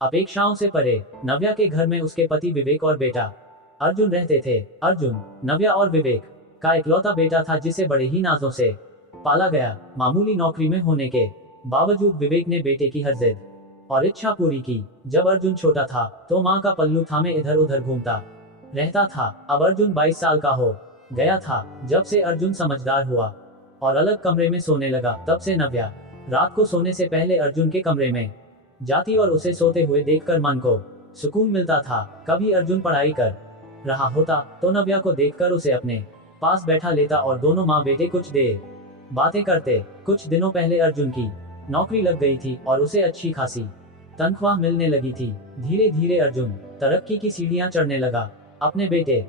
अपेक्षाओं से परे नव्या के घर में उसके पति विवेक और बेटा अर्जुन रहते थे। अर्जुन नव्या और विवेक का इकलौता बेटा था जिसे बड़े ही नाजों से पाला गया। मामूली नौकरी में होने के बावजूद विवेक ने बेटे की हर जिद और इच्छा पूरी की। जब अर्जुन छोटा था तो माँ का पल्लू थामे इधर उधर घूमता रहता था। अब अर्जुन 22 साल का हो गया था। जब से अर्जुन समझदार हुआ और अलग कमरे में सोने लगा, तब से नव्या रात को सोने से पहले अर्जुन के कमरे में जाती और उसे सोते हुए देखकर मन को सुकून मिलता था। कभी अर्जुन पढ़ाई कर रहा होता तो नव्या को देखकर उसे अपने पास बैठा लेता और दोनों माँ बेटे कुछ देर बातें करते। कुछ दिनों पहले अर्जुन की नौकरी लग गई थी और उसे अच्छी खासी तनख्वाह मिलने लगी थी। धीरे धीरे अर्जुन तरक्की की सीढ़ियां चढ़ने लगा। अपने बेटे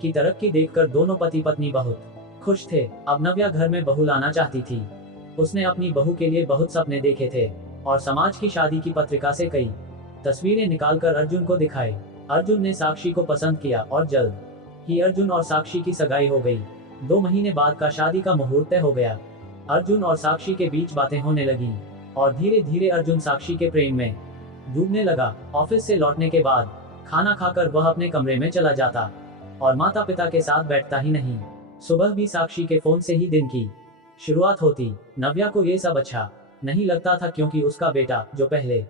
की तरक्की देखकर दोनों पति पत्नी बहुत खुश थे। अब नव्या घर में बहू लाना चाहती थी। उसने अपनी बहू के लिए बहुत सपने देखे थे और समाज की शादी की पत्रिका से कई तस्वीरें निकालकर अर्जुन को दिखाई। अर्जुन ने साक्षी को पसंद किया और जल्द ही अर्जुन और साक्षी की सगाई हो गई। 2 महीने बाद का शादी का मुहूर्त तय हो गया। अर्जुन और साक्षी के बीच बातें होने लगी और धीरे धीरे अर्जुन साक्षी के प्रेम में डूबने लगा। ऑफिस से लौटने के बाद खाना खाकर वह अपने कमरे में चला जाता और माता पिता के साथ बैठता ही नहीं। सुबह भी साक्षी के फोन से ही दिन की शुरुआत होती। नव्या को ये सब अच्छा नहीं लगता था क्योंकि उसका बेटा जो पहले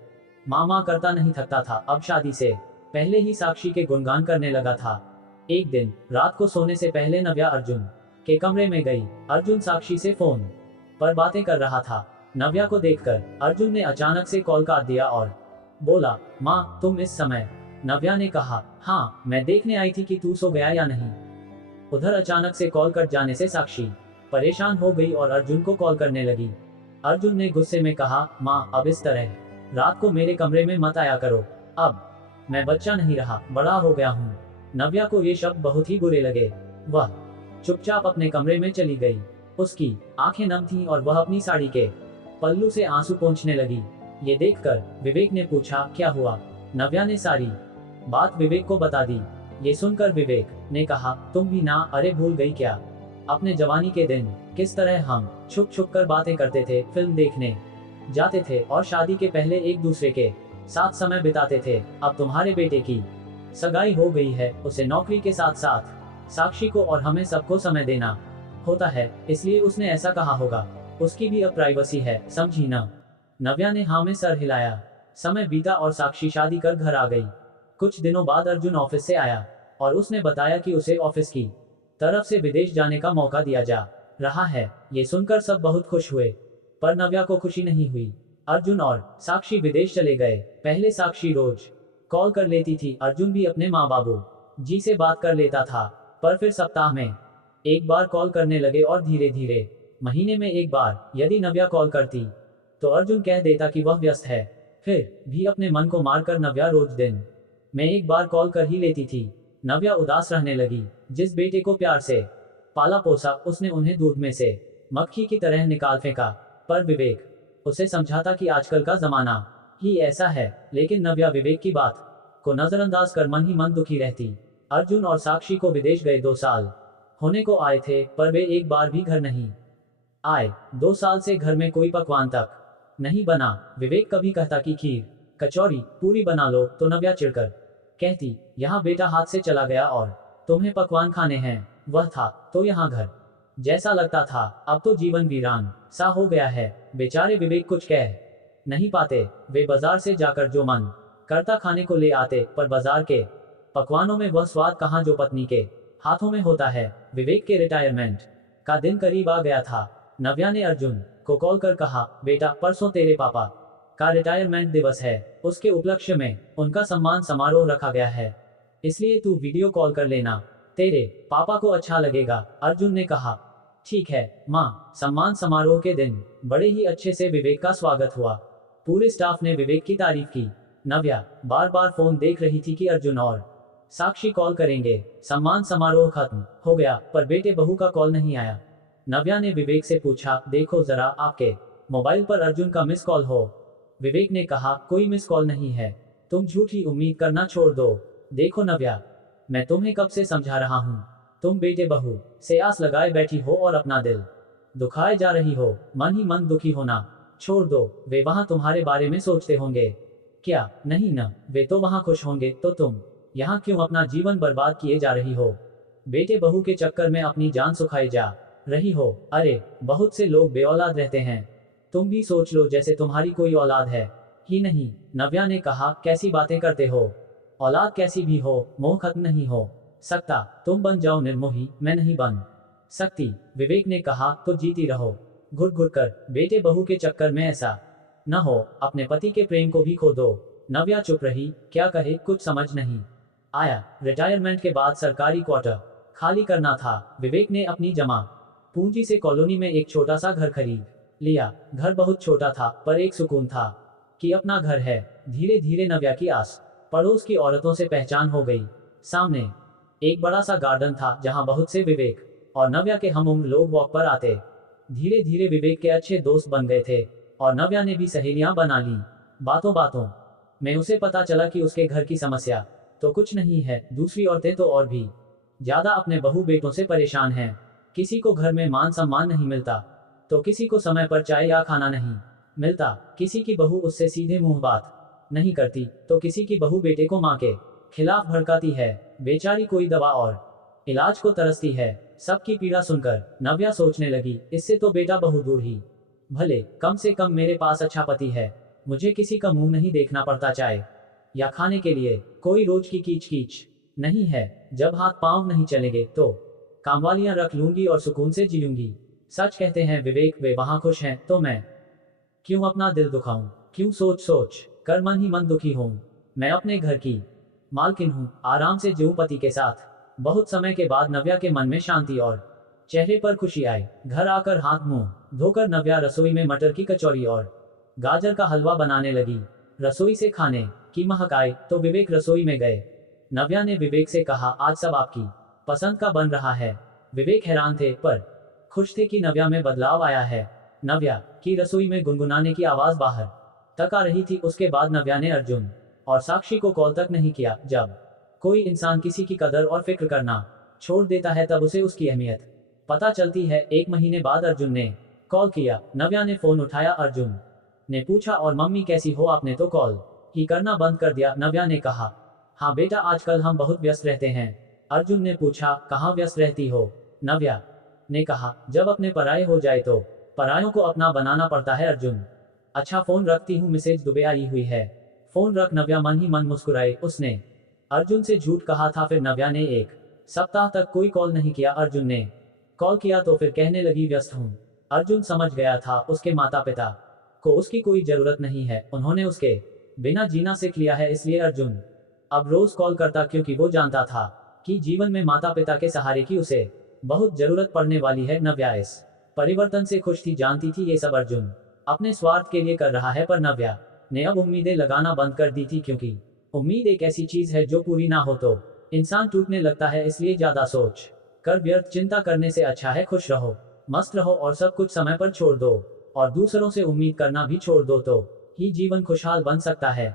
माँ करता नहीं थकता था, अब शादी से पहले ही साक्षी के गुणगान करने लगा था। एक दिन रात को सोने से पहले नव्या अर्जुन के कमरे में गई। अर्जुन साक्षी से फोन पर बातें कर रहा था। नव्या को देखकर अर्जुन ने अचानक से कॉल काट दिया और बोला, माँ तुम इस समय? नव्या ने कहा, हाँ मैं देखने आई थी कि तू सो गया या नहीं। उधर अचानक से कॉल कट जाने से साक्षी परेशान हो गई और अर्जुन को कॉल करने लगी। अर्जुन ने गुस्से में कहा, माँ अब इस तरह रात को मेरे कमरे में मत आया करो। अब मैं बच्चा नहीं रहा, बड़ा हो गया हूँ। नव्या को ये शब्द बहुत ही बुरे लगे। वह चुपचाप अपने कमरे में चली गई। उसकी आंखें नम थीं और वह अपनी साड़ी के पल्लू से आंसू पोंछने लगी। ये देखकर विवेक ने पूछा, क्या हुआ? नव्या ने सारी बात विवेक को बता दी। ये सुनकर विवेक ने कहा, तुम भी ना? अरे भूल गई क्या अपने जवानी के दिन, किस तरह हम छुप छुप कर बातें करते थे, फिल्म देखने जाते थे और शादी के पहले एक दूसरे के साथ समय बिताते थे। अब तुम्हारे बेटे की सगाई हो गई है, उसे नौकरी के साथ साथ साक्षी को और हमें सबको समय देना होता है, इसलिए उसने ऐसा कहा होगा। उसकी भी अब प्राइवेसी है, समझी ना? नव्या ने हाँ में सर हिलाया। समय बीता और साक्षी शादी कर घर आ गई। कुछ दिनों बाद अर्जुन ऑफिस से आया और उसने बताया कि उसे ऑफिस की तरफ से विदेश जाने का मौका दिया जा रहा है। ये सुनकर सब बहुत खुश हुए, पर नव्या को खुशी नहीं हुई। अर्जुन और साक्षी विदेश चले गए। पहले साक्षी रोज कॉल कर लेती थी, अर्जुन भी अपने माँ बाबू जी से बात कर लेता था, पर फिर सप्ताह में एक बार कॉल करने लगे और धीरे धीरे महीने में एक बार। यदि नव्या कॉल करती तो अर्जुन कह देता कि वह व्यस्त है। फिर भी अपने मन को मारकर नव्या रोज दिन में एक बार कॉल कर ही लेती थी। नव्या उदास रहने लगी। जिस बेटे को प्यार से पाला पोसा, उसने उन्हें दूध में से मक्खी की तरह निकाल फेंका। पर विवेक उसे समझाता कि आजकल का जमाना ही ऐसा है, लेकिन नव्या विवेक की बात को नजरअंदाज कर मन ही मन दुखी रहती। अर्जुन और साक्षी को विदेश गए 2 साल होने को आए थे, पर वे एक बार भी घर नहीं आए। 2 साल से घर में कोई पकवान तक नहीं बना। विवेक कभी कहता कि खीर, कचौरी, पूरी बना लो, तो नव्या चिढ़कर कहती, यहाँ बेटा हाथ से चला गया और तुम्हें पकवान खाने हैं। वह था तो यहाँ घर जैसा लगता था, अब तो जीवन वीरान सा हो गया है। बेचारे विवेक कुछ कह नहीं पाते। वे बाजार से जाकर जो मन करता खाने को ले आते, पर बाजार के पकवानों में वह स्वाद कहाँ जो पत्नी के हाथों में होता है। विवेक के रिटायरमेंट का दिन करीब आ गया था। नव्या ने अर्जुन को कॉल कर कहा, बेटा परसों तेरे पापा का रिटायरमेंट दिवस है, उसके उपलक्ष्य में उनका सम्मान समारोह रखा गया है, इसलिए तू वीडियो कॉल कर लेना, तेरे पापा को अच्छा लगेगा। अर्जुन ने कहा, ठीक है माँ। सम्मान समारोह के दिन बड़े ही अच्छे से विवेक का स्वागत हुआ। पूरे स्टाफ ने विवेक की तारीफ की। नव्या बार बार फोन देख रही थी कि अर्जुन और साक्षी कॉल करेंगे। सम्मान समारोह खत्म हो गया, पर बेटे बहू का कॉल नहीं आया। नव्या ने विवेक से पूछा, देखो जरा आपके मोबाइल पर अर्जुन का मिस कॉल हो। विवेक ने कहा, कोई मिस कॉल नहीं है, तुम झूठी उम्मीद करना छोड़ दो। देखो नव्या, मैं तुम्हें कब से समझा रहा हूँ, तुम बेटे बहू से आस लगाए बैठी हो और अपना दिल दुखाए जा रही हो। मन ही मन दुखी होना छोड़ दो, वे वहां तुम्हारे बारे में सोचते होंगे। क्या नहीं न, वे तो वहाँ खुश होंगे, तो तुम यहाँ क्यों अपना जीवन बर्बाद किए जा रही हो? बेटे बहू के चक्कर में अपनी जान सुखाए जा रही हो। अरे बहुत से लोग बेऔलाद रहते हैं, तुम भी सोच लो जैसे तुम्हारी कोई औलाद है ही नहीं। नव्या ने कहा, कैसी बातें करते हो? औलाद कैसी भी हो, मोह खत्म नहीं हो सकता। तुम बन जाओ निर्मोही, मैं नहीं बन सकती। विवेक ने कहा, तो जीती रहो घुट घुट कर, बेटे बहू के चक्कर में ऐसा न हो, अपने पति के प्रेम को भी खो दो। नव्या चुप रही, क्या कहे कुछ समझ नहीं आया। रिटायरमेंट के बाद सरकारी क्वार्टर खाली करना था। विवेक ने अपनी जमा पूंजी से कॉलोनी में एक छोटा सा घर खरीद लिया। घर बहुत छोटा था, पर एक सुकून था कि अपना घर है। धीरे धीरे नव्या की आस पड़ोस की औरतों से पहचान हो गई। सामने एक बड़ा सा गार्डन था जहां बहुत से विवेक और नव्या के हम उम्र लोग वॉक पर आते। धीरे धीरे विवेक के अच्छे दोस्त बन गए थे और नव्या ने भी सहेलियां बना ली। बातों बातों में उसे पता चला कि उसके घर की समस्या तो कुछ नहीं है, दूसरी औरतें तो और भी ज्यादा अपने बहू बेटों से परेशान हैं। किसी को घर में मान सम्मान नहीं मिलता, तो किसी को समय पर चाय या खाना नहीं मिलता। किसी की बहू उससे सीधे मुंह बात नहीं करती, तो किसी की बहू बेटे को मां के खिलाफ भड़काती है। बेचारी कोई दवा और इलाज को तरसती है। सबकी पीड़ा सुनकर नव्या सोचने लगी, इससे तो बेटा बहू दूर ही भले, कम से कम मेरे पास अच्छा पति है, मुझे किसी का मुंह नहीं देखना पड़ता चाय या खाने के लिए, कोई रोज की कीच कीच नहीं है। जब हाथ पांव नहीं चलेंगे तो कामवालियां रख लूंगी और सुकून से जी लूंगी। सच कहते हैं विवेक, वे वहां खुश हैं, तो मैं क्यों अपना दिल दुखाऊं? क्यों सोच सोच कर मन ही मन दुखी हूं? मैं अपने घर की मालकिन हूं, आराम से जीऊं पति के साथ। बहुत समय के बाद नव्या के मन में शांति और चेहरे पर खुशी आई। घर आकर हाथ मुंह धोकर नव्या रसोई में मटर की कचौरी और गाजर का हलवा बनाने लगी। रसोई से खाने की महक आई तो विवेक रसोई में गए। नव्या ने विवेक से कहा, आज सब आपकी पसंद का बन रहा है। विवेक हैरान थे पर खुश थे कि नव्या में बदलाव आया है। नव्या की रसोई में गुनगुनाने की आवाज बाहर तक आ रही थी। उसके बाद नव्या ने अर्जुन और साक्षी को कॉल तक नहीं किया। जब कोई इंसान किसी की कदर और फिक्र करना छोड़ देता है तब उसे उसकी अहमियत पता चलती है। 1 महीने बाद अर्जुन ने कॉल किया। नव्या ने फोन उठाया। अर्जुन ने पूछा, और मम्मी कैसी हो? आपने तो कॉल ही करना बंद कर दिया। नव्या ने कहा, हाँ बेटा, आजकल हम बहुत व्यस्त रहते हैं। अर्जुन ने पूछा, कहाँ व्यस्त रहती हो? नव्या ने कहा, जब अपने पराये हो जाए तो परायों को अपना बनाना पड़ता है। अर्जुन, अच्छा फोन रखती हूँ, मिसेज दुबे आई हुई है। फोन रख। नव्या मन ही मन मुस्कुराई। उसने अर्जुन से झूठ कहा था। फिर नव्या ने 1 सप्ताह तक कोई कॉल नहीं किया। अर्जुन ने कॉल किया तो फिर कहने लगी, व्यस्त हूँ। अर्जुन समझ गया था उसके माता पिता को उसकी कोई जरूरत नहीं है, उन्होंने उसके बिना जीना सीख लिया है। इसलिए अर्जुन अब रोज कॉल करता, क्योंकि वो जानता था कि जीवन में माता पिता के सहारे की उसे बहुत जरूरत पड़ने वाली है। नव्या इस परिवर्तन से खुश थी, जानती थी ये सब अर्जुन अपने स्वार्थ के लिए कर रहा है। पर नव्या ने अब उम्मीदें लगाना बंद कर दी थी, क्योंकि उम्मीद एक ऐसी चीज है जो पूरी ना हो तो इंसान टूटने लगता है। इसलिए ज्यादा सोच कर व्यर्थ चिंता करने से अच्छा है खुश रहो, मस्त रहो और सब कुछ समय पर छोड़ दो और दूसरों से उम्मीद करना भी छोड़ दो, तो ही जीवन खुशहाल बन सकता है।